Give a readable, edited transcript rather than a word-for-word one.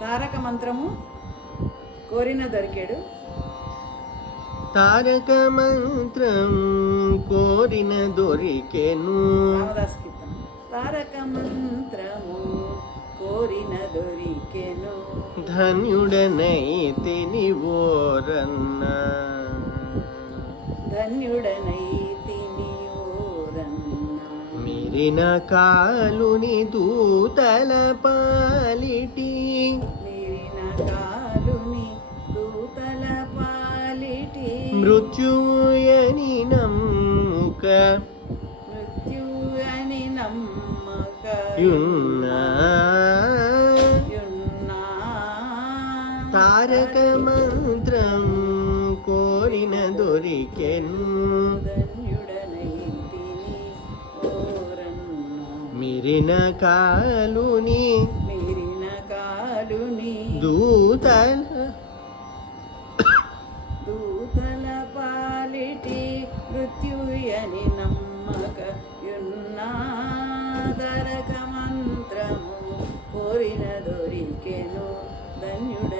తారక మంత్రము కోరిన దొరికాడు. తారక మంత్రం కోరిన దొరికెను. రామదాస్ కీర్తన. తారక మంత్రము కోరిన దొరికెను. ధన్యుడనైతిని ఓరన్న. ధన్యుడనైతిని ఓరన్న. మిరిన కాలుని దూతల పాలిటి. మీరిన కాలుని దూతల పాలిటి. మృత్యుయని నమ్ముక మృత్యుయని నమ్మక యున్నా. తారక మంత్రం కోరిన దొరికెను. ధన్యుడనైతిని ఓరన్న. మిరిన కాలుని మీరిన కాలుని దూతల దూతల పాలిటి. మృత్యుయని నమ్మక యున్నా. తారక మంత్రము కోరిన దొరికెను. ధన్యుడ